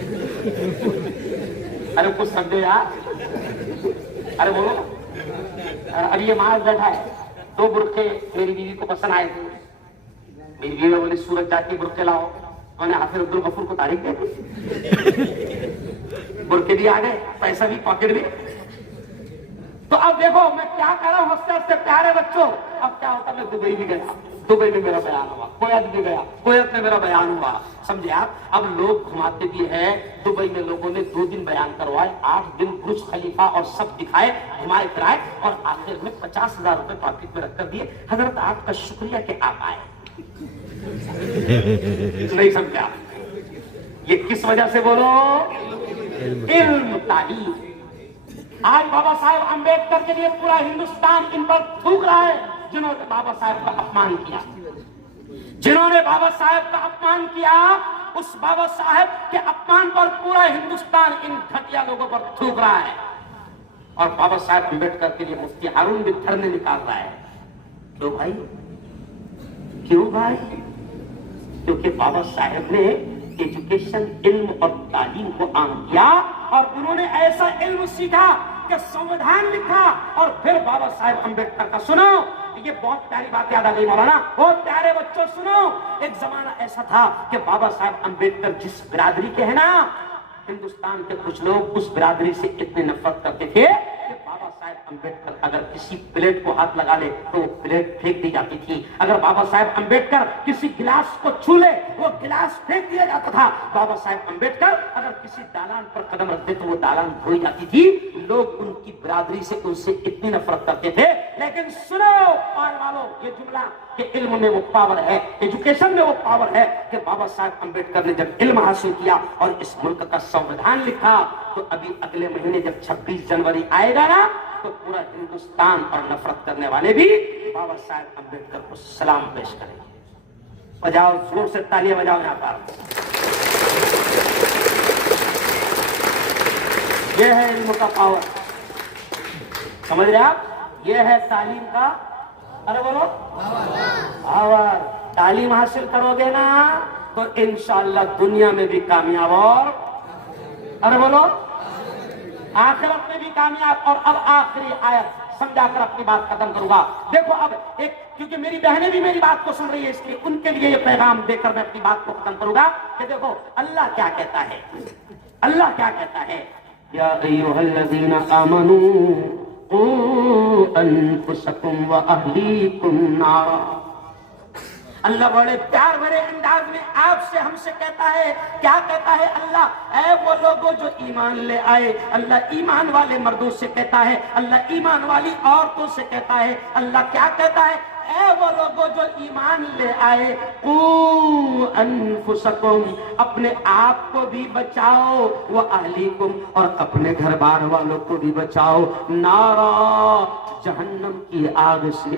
ارے کچھ سمجھو یار، ارے بولو۔ اب یہ ماں بیٹھا ہے، 2 برقعے میری بیوی کو پسند آئے تھے، میری بیوی بولی سورج جاتی برقعے لاؤ، میں نے حافظ عبدالغفور کو تاریخ دے دی، برقعے بھی آ گئے، پیسہ بھی پاکٹ بھی۔ تو اب دیکھو میں کیا کر رہا ہوں، ہنستے ہنستے پیارے بچوں، اب کیا ہوتا، میں دبئی بھی گیا، دبئی میں میرا بیان ہوا، کویت بھی گیا، کویت میں میرا بیان ہوا، سمجھے آپ؟ اب لوگ گھماتے بھی ہیں، دبئی میں لوگوں نے 2 دن بیان کروائے، 8 دن برج خلیفہ اور سب دکھائے، گھمائے پھرائے، اور آخر میں 50,000 روپے پاکٹ میں رکھ کر دیے، حضرت آپ کا شکریہ کہ آپ آئے۔ نہیں سمجھا؟ یہ کس وجہ سے؟ بولو، علم، تعلیم۔ آج بابا صاحب امبیڈکر کے لیے پورا ہندوستان ان پر تھوک رہا ہے، جنہوں نے بابا صاحب کا اپمان کیا، جنہوں نے بابا صاحب کا اپمان کیا، اس بابا صاحب کے اپمان پر پورا ہندوستان ان گھٹیا لوگوں پر تھوک رہا ہے، اور بابا صاحب امبیڈکر کے لیے مفتی ہارون بھی دھرنے نکال رہا ہے۔ کیوں بھائی؟ کیوں بھائی؟ کیونکہ بابا صاحب نے ایجوکیشن، علم اور تعلیم کو عام کیا، اور انہوں نے ایسا علم سیکھا کہ سنویدھان لکھا، اور پھر بابا صاحب امبیڈکر کا سنو، یہ بہت پیاری بات یاد آ گئی مولانا، بہت پیارے بچوں سنو۔ ایک زمانہ ایسا تھا کہ بابا صاحب امبیڈکر جس برادری کے ہیں نا، ہندوستان کے کچھ لوگ اس برادری سے اتنے نفرت کرتے تھے کہ بابا صاحب امبیڈکر اگر کسی پلیٹ کو ہاتھ لگا لے تو وہ پلیٹ پھینک دی جاتی تھی، اگر بابا صاحب امبیڈکر کسی گلاس کو چھو لے وہ گلاس پھینک دیا جاتا تھا، بابا صاحب امبیڈکر اگر کسی دالان پر قدم رکھتے تو وہ دالان دھوئی جاتی تھی۔ لوگ ان کی برادری سے ان سے اتنی نفرت کرتے تھے، لیکن سنو پار والوں یہ جملہ کہ علم میں وہ پاور ہے، ایجوکیشن میں وہ پاور ہے، کہ بابا صاحب امبیڈکر نے جب علم حاصل کیا اور اس ملک کا سنویدھان لکھا، تو ابھی اگلے مہینے جب 26 جنوری آئے گا نا، تو پورا ہندوستان اور نفرت کرنے والے بھی بابا صاحب امبیڈکر کو سلام پیش کریں گے۔ بجاؤ زور سے تالیاں بجاؤ یہاں پر۔ یہ ہے علم کا پاور، سمجھ رہے آپ؟ یہ ہے تعلیم کا، ارے بولو، پاور۔ تعلیم حاصل کرو گے نا تو انشاءاللہ دنیا میں بھی کامیاب اور ارے بولو آخرت میں بھی کامیاب. اور اب آخری آیت سمجھا کر اپنی بات ختم کروں گا. دیکھو اب ایک کیونکہ میری بہنیں بھی میری بات کو سن رہی ہے اس لیے ان کے لیے یہ پیغام دے کر میں اپنی بات کو ختم کروں گا کہ دیکھو اللہ کیا کہتا ہے. اللہ کیا کہتا ہے یا ایھا الذین آمنوا قوا انفسکم واہلیکم نارا. اللہ بڑے پیار بھرے انداز میں آپ سے ہم سے کہتا ہے. کیا کہتا ہے اللہ؟ اے وہ لوگوں جو ایمان لے آئے. اللہ ایمان والے مردوں سے کہتا ہے, اللہ ایمان والی عورتوں سے کہتا ہے. اللہ کیا کہتا ہے؟ اے وہ لوگوں جو ایمان لے آئے, قوا انفسکم, اپنے آپ کو بھی بچاؤ, واہلیکم, اور اپنے گھر بار والوں کو بھی بچاؤ, نارا, جہنم کی آگ سے.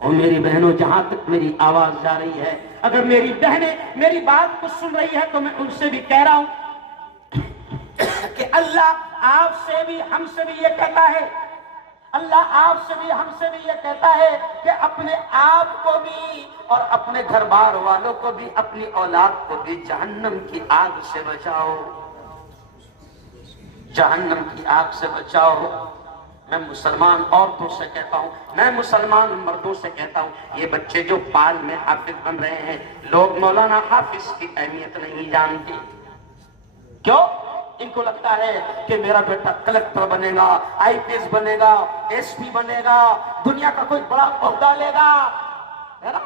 اور میری بہنوں جہاں تک میری آواز جا رہی ہے, اگر میری بہنیں میری بات کو سن رہی ہے تو میں ان سے بھی کہہ رہا ہوں کہ اللہ آپ سے بھی ہم سے بھی یہ کہتا ہے, اللہ آپ سے بھی ہم سے بھی یہ کہتا ہے کہ اپنے آپ کو بھی اور اپنے گھر بار والوں کو بھی, اپنی اولاد کو بھی جہنم کی آگ سے بچاؤ, جہنم کی آگ سے بچاؤ. میں مسلمان عورتوں سے کہتا ہوں, میں مسلمان مردوں سے کہتا ہوں, یہ بچے جو پال میں حافظ بن رہے ہیں, لوگ مولانا حافظ کی اہمیت نہیں جانتے. کیوں؟ ان کو لگتا ہے کہ میرا بیٹا کلکٹر بنے گا, آئی پی ایس بنے گا, ایس پی بنے گا, دنیا کا کوئی بڑا عہدہ لے گا, ہے نا,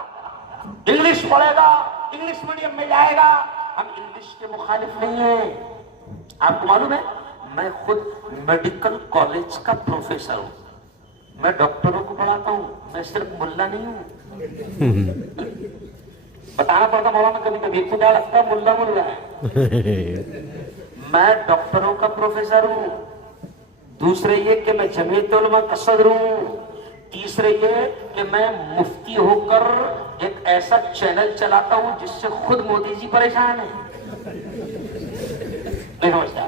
انگلش پڑھے گا, انگلش میڈیم میں جائے گا. ہم انگلش کے مخالف نہیں ہیں. آپ کو معلوم ہے میں خود میڈیکل کالج کا پروفیسر ہوں, میں ڈاکٹروں کو پڑھاتا ہوں, میں صرف ملا نہیں ہوں. بتانا پڑتا مولانا کبھی کبھی خدا لگتا ہے ملا ملا ہے. میں ڈاکٹروں کا پروفیسر ہوں. دوسرے یہ کہ میں جمعیت علماء کا صدر ہوں. تیسرے یہ کہ میں مفتی ہو کر ایک ایسا چینل چلاتا ہوں جس سے خود مودی جی پریشان ہیں. نہیں سمجھتا؟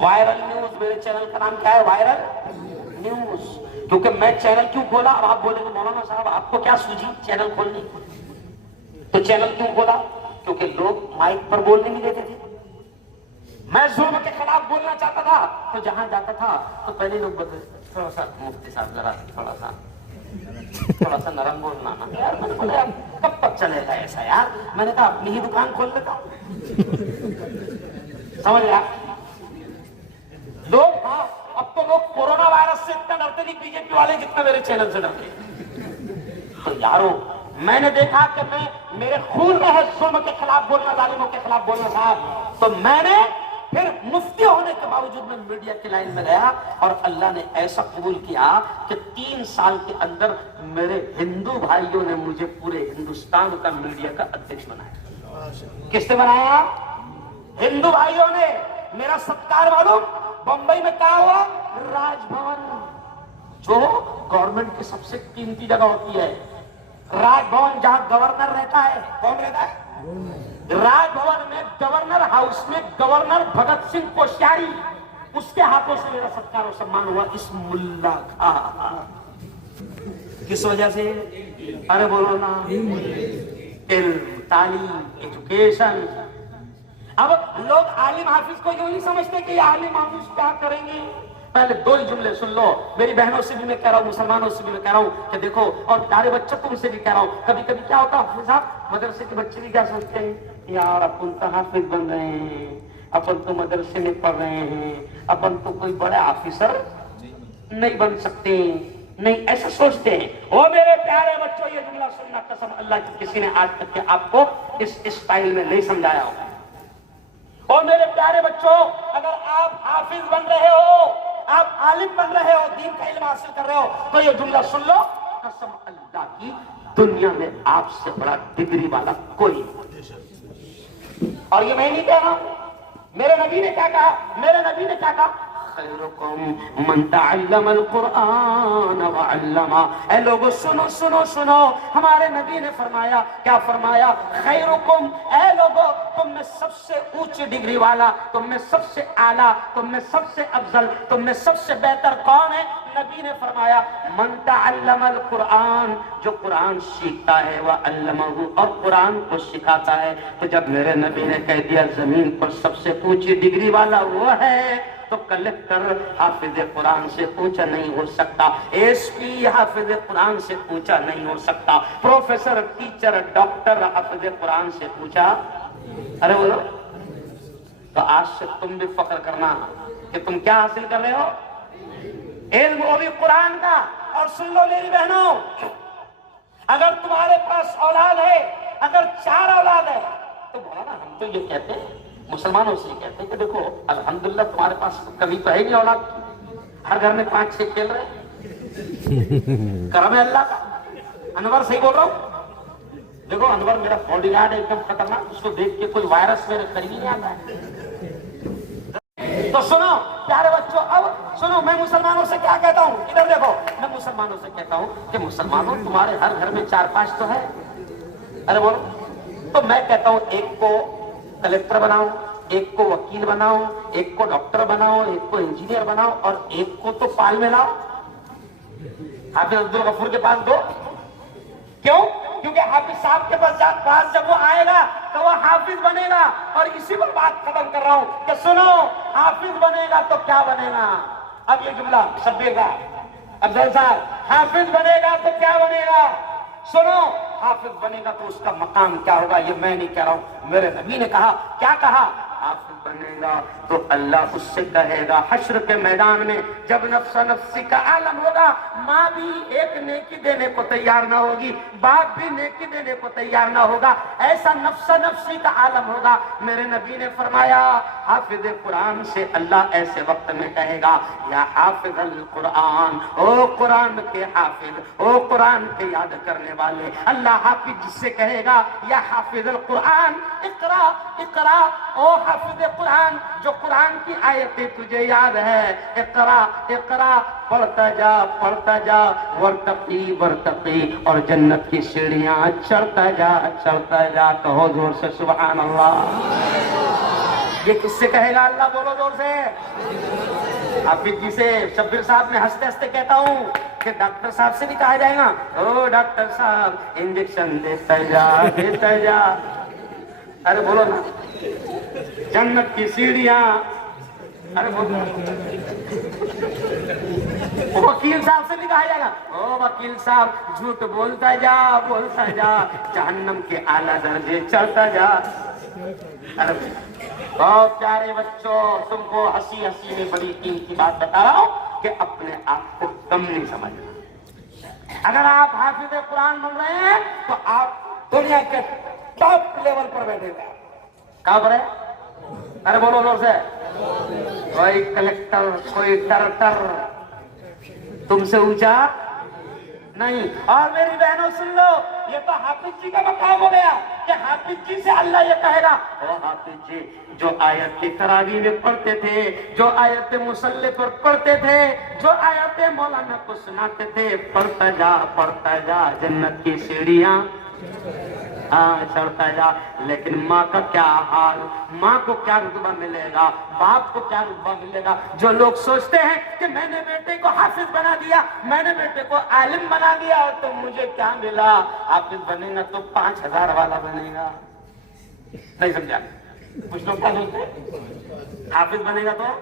وائرل نیوز, میرے چینل کا نام کیا ہے؟ Viral news. کیونکہ میں چینل کیوں کھولا؟ اب آپ بولیں گے مولانا صاحب آپ کو کیا سوجی چینل کھولنے کی؟ تو چینل کیوں کھولا؟ کیونکہ لوگ مائک پر بولنے نہیں دیتے تھے. میں ظلم کے خلاف بولنا چاہتا تھا تو جہاں جاتا تھا تو پہلے لوگ بولتے تھوڑا سا مفتی صاحب ذرا تھوڑا سا نرم بولنا نا یار. میں نے بولا کب تک چلے گا ایسا یار؟ میں نے کہا اپنی ہی دکان کھول لیتا ہوں. سمجھ گیا لوگ؟ ہاں اب تو لوگ کورونا وائرس سے اتنا ڈرتے نہیں بی جے پی والے جتنا میرے چینل سے ڈرتے. تو یارو میں نے دیکھا کہ میں میرے خون میں ہے ظلم کے خلاف بولنا, ظالموں کے خلاف بولنا صاحب, تو میں نے پھر مفتی ہونے کے باوجود میں میڈیا کی لائن میں گیا اور اللہ نے ایسا قبول کیا کہ 3 سال کے اندر میرے ہندو بھائیوں نے مجھے پورے ہندوستان کا میڈیا کا ادھیکش بنایا. کس نے بنایا؟ ہندو بھائیوں نے. میرا ستکار معلوم بمبئی میں کہا ہوا راج بھون, جو گورنمنٹ کی سب سے قیمتی جگہ ہوتی ہے. راج بھون جہاں گورنر رہتا ہے, کون رہتا ہے؟ راج بھون میں گورنر ہاؤس میں گورنر بھگت سنگھ کوشیاری, اس کے ہاتھوں سے میرا ستکار و سمان ہوا. اس ملا کا کس وجہ سے؟ ارے بولو نا, علم, تعلیم, ایجوکیشن. اب لوگ عالم حافظ کو یوں نہیں سمجھتے کہ یہ عالم حافظ کیا کریں گے. پہلے 2 ہی جملے سن لو. میری بہنوں سے بھی میں کہہ رہا ہوں, مسلمانوں سے بھی میں کہہ رہا ہوں کہ دیکھو, اور پیارے بچوں تم سے بھی کہہ رہا ہوں, کبھی کبھی کیا ہوتا ہے صاحب, مدرسے کے بچے بھی کیا سوچتے ہیں, یار اپن تو حافظ بن رہے ہیں, اپن تو مدرسے میں پڑھ رہے ہیں, اپن تو کوئی بڑے آفیسر نہیں بن سکتے, نہیں ایسا سوچتے ہیں. او میرے پیارے بچوں, یہ جملہ سننا قسم اللہ کی کسی نے آج تک کہ آپ کو اس اسٹائل میں نہیں سمجھایا ہوگا. اور میرے پیارے بچوں, اگر آپ حافظ بن رہے ہو, آپ عالم بن رہے ہو, دین کا علم حاصل کر رہے ہو, تو یہ جملہ سن لو, قسم اللہ کی دنیا میں آپ سے بڑا ڈگری والا کوئی نہیں. اور یہ میں نہیں کہہ رہا ہوں, میرے نبی نے کیا کہا, میرے نبی نے کیا کہا, خیرکم من تعلم القرآن وعلمہ. اے لوگو سنو سنو سنو, ہمارے نبی نے فرمایا, کیا فرمایا, خیرکم, اے لوگو تم میں سب سے اونچی ڈگری والا, تم میں سب سے اعلیٰ, تم میں سب سے افضل, تم میں سب سے بہتر کون ہے؟ نبی نے فرمایا من تعلم القرآن، جو قرآن سیکھتا ہے وہ علمہ، اور قرآن کو سکھاتا ہے. تو جب میرے نبی نے کہہ دیا زمین پر سب سے اونچی ڈگری والا وہ ہے، تو کلکٹر حافظ قرآن سے اونچا نہیں ہو سکتا، ایس پی حافظ قرآن سے اونچا نہیں ہو سکتا، پروفیسر، ٹیچر، ڈاکٹر حافظ قرآن سے اونچا. ارے بولو. تو آج سے تم بھی فخر کرنا کہ تم کیا حاصل کر رہے ہو، علم، وہ بھی قرآن کا. اور سن لو میری بہنوں، اگر تمہارے پاس اولاد ہے، اگر 4 اولاد ہے، تو بولا نا ہم تو یہ کہتے ہیں، مسلمانوں سے یہ کہتے ہیں کہ دیکھو الحمدللہ تمہارے پاس کمی تو ہے نہیں اولاد کی، ہر گھر میں 5-6 کھیل رہے ہیں، کرم ہے اللہ کا. انور صحیح بول رہا ہوں؟ دیکھو انور میرا باڈی گارڈ ہے، ایک دم خطرناک، اس کو دیکھ کے کوئی وائرس میرے قریب نہیں آتا ہے. تو سنو پیارے بچوں، اب سنو میں مسلمانوں سے کیا کہتا ہوں، ادھر دیکھو، میں مسلمانوں سے کہتا ہوں کہ مسلمانوں تمہارے ہر گھر میں 4-5 تو ہے. ارے بولو. تو میں کہتا ہوں ایک کو کلکٹر بناؤ، ایک کو وکیل بناؤ، ایک کو ڈاکٹر بناؤ، ایک کو انجینئر بناؤ، اور ایک کو تو پال میں لاؤ. حافظ عبدالغفور کے پاس دو. کیوں؟ کیونکہ حافظ صاحب کے پاس جب وہ آئے گا تو وہ حافظ بنے گا. اور اسی پر بات ختم کر رہا ہوں کہ سنو، حافظ بنے گا تو کیا بنے گا؟ اب یہ جملہ شبیر کا افضل صاحب، حافظ بنے گا تو کیا بنے گا؟ سنو، حافظ بنے گا تو اس کا مقام کیا ہوگا؟ یہ میں نہیں کہہ رہا ہوں، میرے نبی نے کہا. کیا کہا؟ حافظ بنے گا تو اللہ اس سے کہے گا حشر کے میدان میں جب نفس نفسی کا عالم ہوگا، ماں بھی ایک نیکی دینے کو تیار نہ ہوگی، باپ بھی نیکی دینے کو تیار نہ ہوگا، ایسا نفس نفسی کا عالم ہوگا. میرے نبی نے فرمایا حافظ قرآن سے اللہ ایسے وقت میں کہے گا یا حافظ القرآن، او قرآن کے حافظ، او قرآن کے یاد کرنے والے. اللہ حافظ جس سے کہے گا یا حافظ القرآن اقرا اقرا، او حافظ قرآن جو قرآن کی آیتیں تجھے یاد ہے، اقرا اقرا، پڑھتا جا ورتقی ورتقی، اور جنت کی سیڑھیاں چڑھتا جا. کہو زور سے سبحان اللہ. یہ کس سے کہے گا اللہ؟ بولو زور سے. حافظ جی سے. شبیر صاحب میں ہنستے ہنستے کہتا ہوں کہ ڈاکٹر صاحب سے بھی کہا جائے گا او ڈاکٹر صاحب انجیکشن دیتا جا. ارے بولو نا. جنت کی سیڑھیاں. ارے بولو. وکیل صاحب سے بھی کہا جائے گا او وکیل صاحب جھوٹ بولتا جا جہنم کے اعلیٰ درجے چڑھتا جا. بہت پیارے بچوں، تم کو ہنسی ہنسی میں بڑی قیمتی بات بتا رہا ہوں کہ اپنے آپ کو کم نہیں سمجھنا. اگر آپ حافظ قرآن بن رہے ہیں تو آپ دنیا کے ٹاپ لیول پر بیٹھے ہوئے. کہاں پر ہے؟ ارے بولو زور سے. کوئی کلکٹر، کوئی ٹرٹر تم سے اونچا نہیں. اور میری بہنوں سن لو، یہ تو حافظ جی کا مقام ہو گیا کہ حافظ جی سے اللہ یہ کہے گا او حافظ جی جو آیت کی تراویح میں پڑھتے تھے، جو آیت مصلی پر پڑھتے تھے، جو آیت مولانا کو سناتے تھے، پڑھتا جا جنت کی سیڑھیاں چڑھتا جا. لیکن ماں کا کیا حال؟ ماں کو کیا رتبہ ملے گا؟ باپ کو کیا رتبہ ملے گا؟ جو لوگ سوچتے ہیں کہ میں نے بیٹے کو حافظ بنا دیا، میں نے بیٹے کو عالم بنا دیا تو مجھے کیا ملا؟ حافظ بنے گا تو 5000 والا بنے گا. نہیں سمجھا؟ کچھ لوگ کیا سوچتے ہیں حافظ بنے گا تو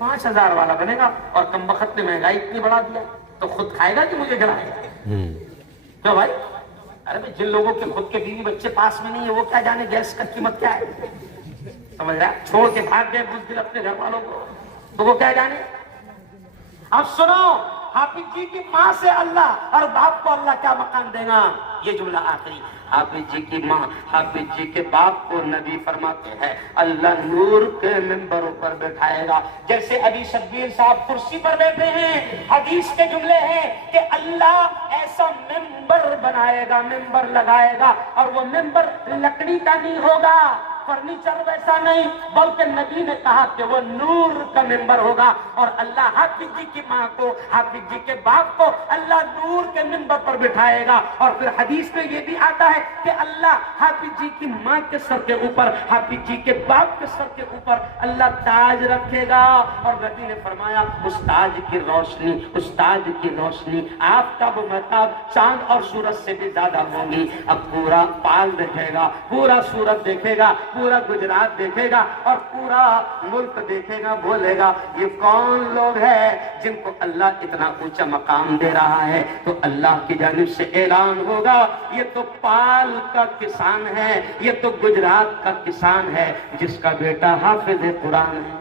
5000 والا بنے گا، اور کم وقت نے مہنگائی اتنی بڑھا دیا تو خود کھائے گا کہ مجھے کھلائے گا؟ کیوں بھائی؟ ارے جن لوگوں کے خود کے بیوی بچے پاس میں نہیں ہے وہ کیا جانے گیس کا قیمت کیا ہے. سمجھ رہا ہے؟ چھوڑ کے بھاگ گئے کچھ دن اپنے گھر والوں کو تو وہ کیا جانے. اب سنو، حافظ جی کی ماں سے اللہ اور باپ کو اللہ کیا مقام دے گا. یہ جملہ آخری. حافظ جی کی ماں، حافظ جی کے باپ کو نبی فرماتے ہیں اللہ نور کے ممبروں پر بیٹھائے گا. جیسے ابھی شبیر صاحب کرسی پر بیٹھے ہیں، حدیث کے جملے ہیں کہ اللہ ایسا ممبر بنائے گا، ممبر لگائے گا، اور وہ ممبر لکڑی کا نہیں ہوگا، فرنیچر ویسا نہیں، بلکہ نبی نے کہا کہ وہ نور کا ممبر ہوگا، اور اللہ حافظ جی کی ماں کو، حافظ جی کے باپ کو اللہ نور کے ممبر پر بٹھائے گا۔ اور پھر حدیث میں یہ بھی آتا ہے کہ اللہ حافظ جی کی ماں کے سر کے اوپر، حافظ جی کے باپ کے سر کے اوپر اللہ تاج رکھے گا، اور نبی نے فرمایا اس تاج کی روشنی، اس تاج کی روشنی آفتاب و مہتاب، چاند اور سورج سے بھی زیادہ ہوگی۔ اب پورا پال دیکھے گا، پورا سورج دیکھے گا، پورا گجرات دیکھے گا، اور پورا ملک دیکھے گا، بولے گا یہ کون لوگ ہیں جن کو اللہ اتنا اونچا مقام دے رہا ہے؟ تو اللہ کی جانب سے اعلان ہوگا یہ تو پال کا کسان ہے، یہ تو گجرات کا کسان ہے جس کا بیٹا حافظ قرآن ہے۔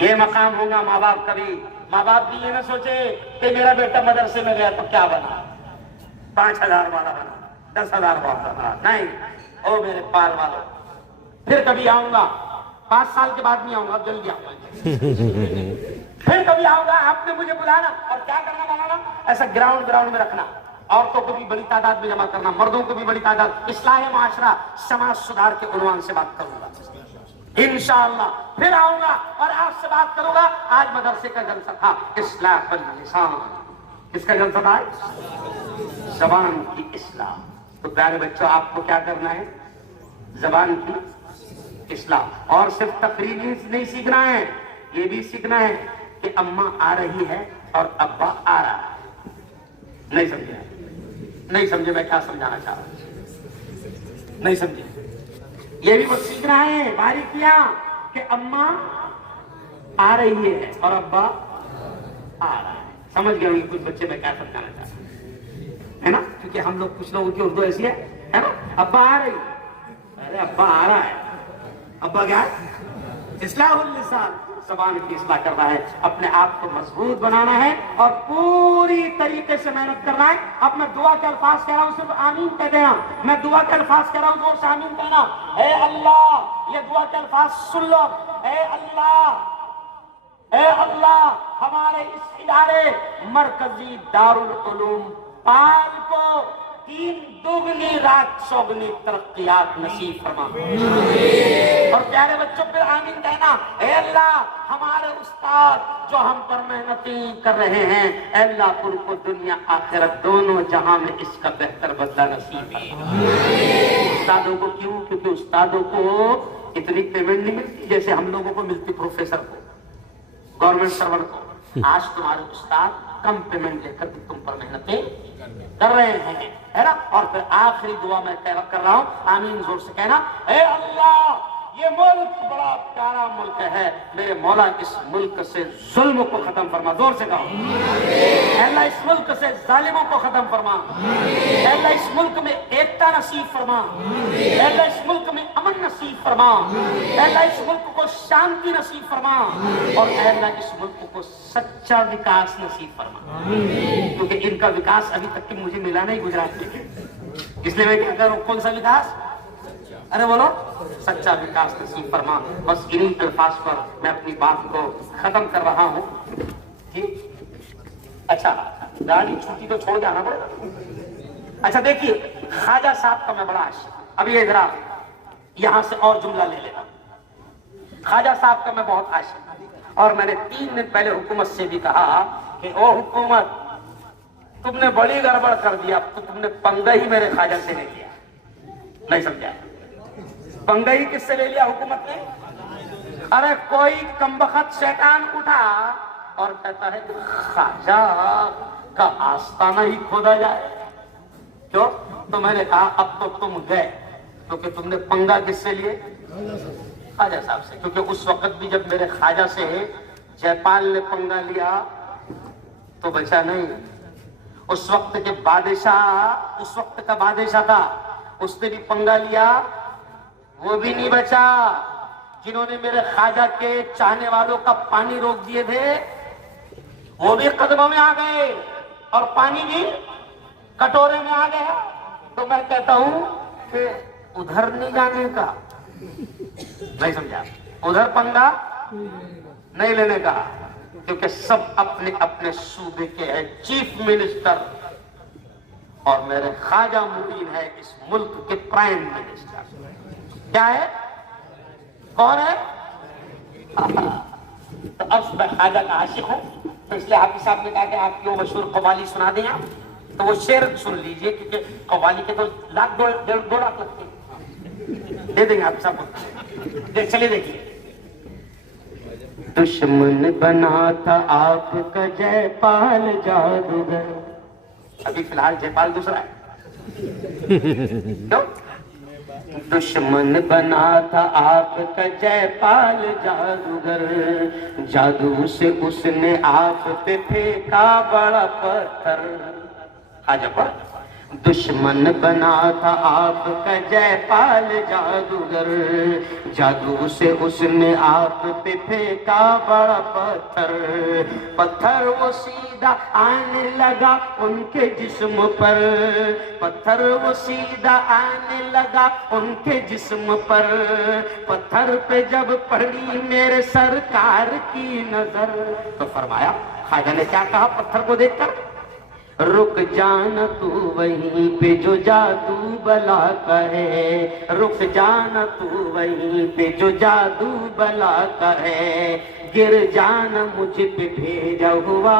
یہ مقام ہوگا ماں باپ کبھی، ماں باپ بھی یہ نہ سوچے کہ میرا بیٹا مدرسے میں گیا تو کیا بنا، 5,000 والا بنا، 10,000 والا بنا، نہیں، او میرے پال والوں، پھر کبھی آؤں گا، 5 سال کے بعد نہیں آؤں گا، جلدی آؤں گا، پھر کبھی آؤں گا، آپ نے مجھے بلانا، اور کیا کرنا بنانا، ایسا گراؤنڈ میں رکھنا، عورتوں کو بھی بڑی تعداد میں جمع کرنا، مردوں کو بھی بڑی تعداد، اصلاح معاشرہ، سماج سدھار کے عنوان سے بات کروں گا انشاءاللہ، پھر آؤں گا اور آپ سے بات کروں گا۔ آج مدرسے کا جلسہ تھا اصلاح اللسان، کس کا جلسہ تھا؟ زبان کی اصلاح۔ تو پیارے بچوں آپ کو کیا کرنا ہے؟ زبان کی اصلاح، اور صرف تقریر نہیں سیکھنا ہے، یہ بھی سیکھنا ہے کہ اماں آ رہی ہے اور ابا آ رہا ہے۔ نہیں سمجھے میں کیا سمجھانا چاہ رہا ہوں؟ نہیں سمجھے؟ یہ بھی وہ سیکھنا ہے باریکیاں کہ اماں آ رہی ہے اور ابا آ رہا ہے۔ سمجھ گئے ہوں گے کچھ بچے میں کیا سمجھانا چاہ رہا ہوں، ہے نا؟ کیونکہ ہم لوگ کچھ لوگوں کی اردو ایسی ہے نا، ابا آ رہی، ارے ابا آ رہا ہے، ابا کیا ہے؟ اصلاح اللسان، زبان کی اصلاح کرنا ہے، اپنے آپ کو مضبوط بنانا ہے، اور پوری طریقے سے محنت کرنا ہے۔ اب میں دعا کے الفاظ کہہ رہا ہوں، صرف آمین کہہ دینا، میں دعا کے الفاظ کہہ رہا ہوں، زور سے آمین کہنا۔ اے اللہ، یہ دعا کے الفاظ سن لو، اے اللہ ہمارے اس ادارے مرکزی دارالعلوم پال کو 3 دوگنی رات چوگنی ترقیات نصیب فرما۔ اور پیارے بچوں پھر آمین کہنا، اے اللہ ہمارے استاد جو ہم پر محنتیں کر رہے ہیں، اے اللہ ان کو دنیا آخرت دونوں جہاں میں اس کا بہتر بدلہ نصیب فرما۔ استادوں کو کیوں؟ کیونکہ استادوں کو اتنی پیمنٹ نہیں ملتی جیسے ہم لوگوں کو ملتی پروفیسر کو، گورنمنٹ سرور کو۔ آج تمہارے استاد کم پیمنٹ لے کر تم پر محنتیں کر رہے ہیں، ہے نا؟ اور پھر آخری دعا میں کر رہا ہوں، آمین زور سے کہنا، اے اللہ یہ ملک بڑا پیارا ملک ہے، میرے مولا اس ملک سے ظلم کو ختم فرما، زور سے کہو، اے اللہ اس ملک سے ظالموں کو ختم فرما، اے اللہ اس ملک میں ایکتا نصیب فرما، اے اللہ اس ملک میں امن نصیب فرما، اے اللہ اس ملک کو شانتی نصیب فرما، اور اے اللہ اس ملک کو سچا وکاس نصیب فرما، کیونکہ ان کا وکاس ابھی تک کہ مجھے ملا نہیں گجرات میں، اس لیے میں کیا کہہ رہا ہوں، کون سا وکاس؟ ارے بولو، سچا وکاس نصیب فرما۔ بس انہی الفاظ پر میں اپنی بات کو ختم کر رہا ہوں۔ اچھا گاڑی چھوٹی تو چھوڑ جانا پڑے گا۔ اچھا دیکھیے، خواجہ صاحب کا میں بڑا عاشق، ابھی ذرا یہاں سے اور جملہ لے لینا۔ خواجہ صاحب کا میں بہت عاشق، اور میں نے 3 دن پہلے حکومت سے بھی کہا کہ او حکومت، تم نے بڑی گڑبڑ کر دیا، تو تم نے پنگا ہی میرے خواجہ سے لے لیا۔ نہیں سمجھا؟ پنگا ہی کس سے لے لیا حکومت نے؟ ارے کوئی کمبخت شیطان اٹھا اور کہتا ہے خواجہ کا آستانہ ہی کھودا جائے۔ کیوں؟ تو میں نے کہا اب تو تم گئے، کیونکہ تم نے پنگا کس سے لیے؟ خواجہ صاحب سے، کیونکہ اس وقت بھی جب میرے خواجہ سے جے پال نے پنگا لیا تو بچا نہیں۔ اس وقت کے بادشاہ، اس وقت کا بادشاہ تھا، اس نے بھی پنگا لیا، وہ بھی نہیں بچا۔ جنہوں نے میرے خواجہ کے چاہنے والوں کا پانی روک دیے تھے وہ بھی قدموں میں آ گئے، اور پانی بھی کٹورے میں آ گیا۔ تو میں کہتا ہوں کہ ادھر نہیں جانے کا، نہیں سمجھا؟ ادھر پنگا نہیں لینے کا، کیونکہ سب اپنے اپنے صوبے کے ہیں چیف منسٹر، اور میرے خواجہ مبین ہے اس ملک کے پرائم منسٹر۔ کیا ہے؟ کون ہے؟ تو اب میں خواجہ کا عاشق ہوں، تو اس لیے حافظ صاحب نے کہا کہ آپ کی وہ مشہور قوالی سنا دیں آپ، تو وہ شعر سن لیجئے، کیونکہ قوالی کے تو لاکھ 2 لاکھ لگتے ہیں، دے دیں گے آپ صاحب کو، چلیے دیکھیے۔ دشمن بنا تھا آپ کا جے پال جادوگر، ابھی فی الحال جے پال دوسرا ہے، کیوں؟ دشمن بنا تھا آپ کا جے پال جادوگر، جادو سے اس نے آپ پہ پھینکا بڑا پتھر، خواجہ پر دشمن بنا تھا آپ کا جے پال جادوگر، جادو سے اس نے آپ پہ پھینکا بڑا پتھر، پتھر وہ سیدھا آنے لگا ان کے جسم پر، پتھر وہ سیدھا آنے لگا ان کے جسم پر، پتھر پہ جب پڑی میرے سرکار کی نظر، تو فرمایا، خواجہ نے کیا کہا پتھر کو دیکھ کر؟ رک جانا تو وہیں پہ جو جادو بلا کا ہے، رک جانا تو وہیں پہ جو جادو بلا کا ہے، گر جانا مجھ پہ بھیجا ہوا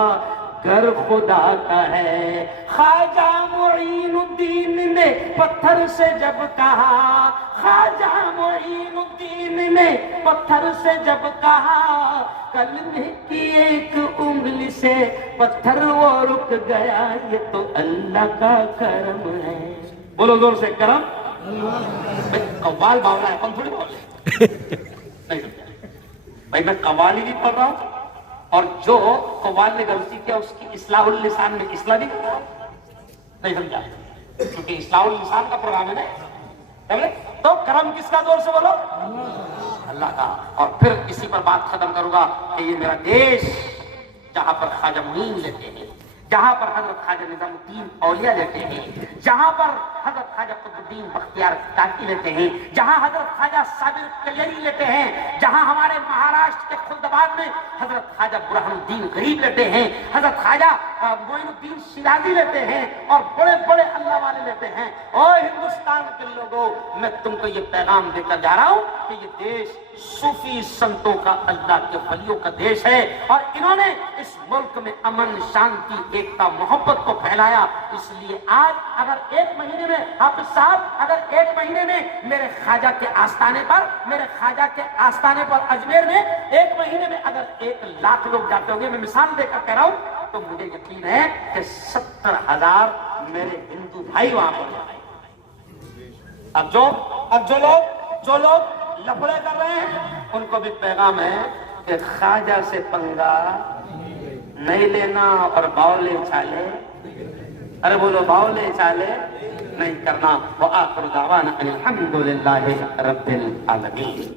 گر خدا کا ہے۔ خواجہ معین الدین نے پتھر سے جب کہا، خواجہ معین الدین نے پتھر سے جب کہا، کلمے کی ایک انگلی سے پتھر وہ رک گیا، یہ تو اللہ کا کرم ہے۔ بولو زور سے، کرم۔ قوال باولا ہے، کون تھوڑی بولے نہیں سمجھا بھائی، میں قوالی بھی پڑھ رہا ہوں اور جو قوال نے غلطی کیا اس کی اصلاح اللسان میں اصلاح بھی کر رہا ہوں، نہیں سمجھا، کیونکہ اصلاح اللسان کا پروگرام ہے نا، تو کرم کس کا؟ زور سے بولو، اللہ کا۔ اور پھر اسی پر بات ختم کروں گا کہ یہ میرا دیش جہاں پر خواجہ معین لیتے ہیں، جہاں پر حضرت خواجہ نظام الدین اولیاء لیتے ہیں، جہاں پر حضرت خواجہ قطب الدین بختیار کاکی لیتے ہیں، جہاں حضرت خواجہ صابر کلیری لیتے ہیں، جہاں ہمارے مہاراشٹر کے خلدآباد میں حضرت خواجہ برہان الدین غریب لیتے ہیں، حضرت خواجہ معین الدین شیرازی لیتے ہیں، اور بڑے بڑے اللہ والے لیتے ہیں۔ اور ہندوستان کے لوگوں، میں تم کو یہ پیغام دے کر جا رہا ہوں کہ یہ دیش صوفی سنتوں کا، اللہ کے ولیوں کا دیش ہے، اور انہوں نے اس ملک میں امن، شانتی، ایکتا، محبت کو پھیلایا۔ اس لیے آج اگر 1 مہینے میں، حافظ صاحب اگر 1 مہینے میں میرے خواجہ کے آستانے پر، میرے خواجہ کے آستانے پر اجمیر میں 1 مہینے میں اگر 1 لاکھ لوگ جاتے ہوں گے، میں مثال دے کر کہہ رہا ہوں، تو مجھے یقین ہے کہ 70,000 میرے ہندو بھائی وہاں پر جائیں۔ اب جو لوگ لفڑے کر رہے ہیں ان کو بھی پیغام ہے کہ خواجہ سے پنگا نہیں لینا، اور باولے چالے، ارے بولو باولے چالے نہیں کرنا۔ وآخر دعوانا الحمدللہ رب العالمین۔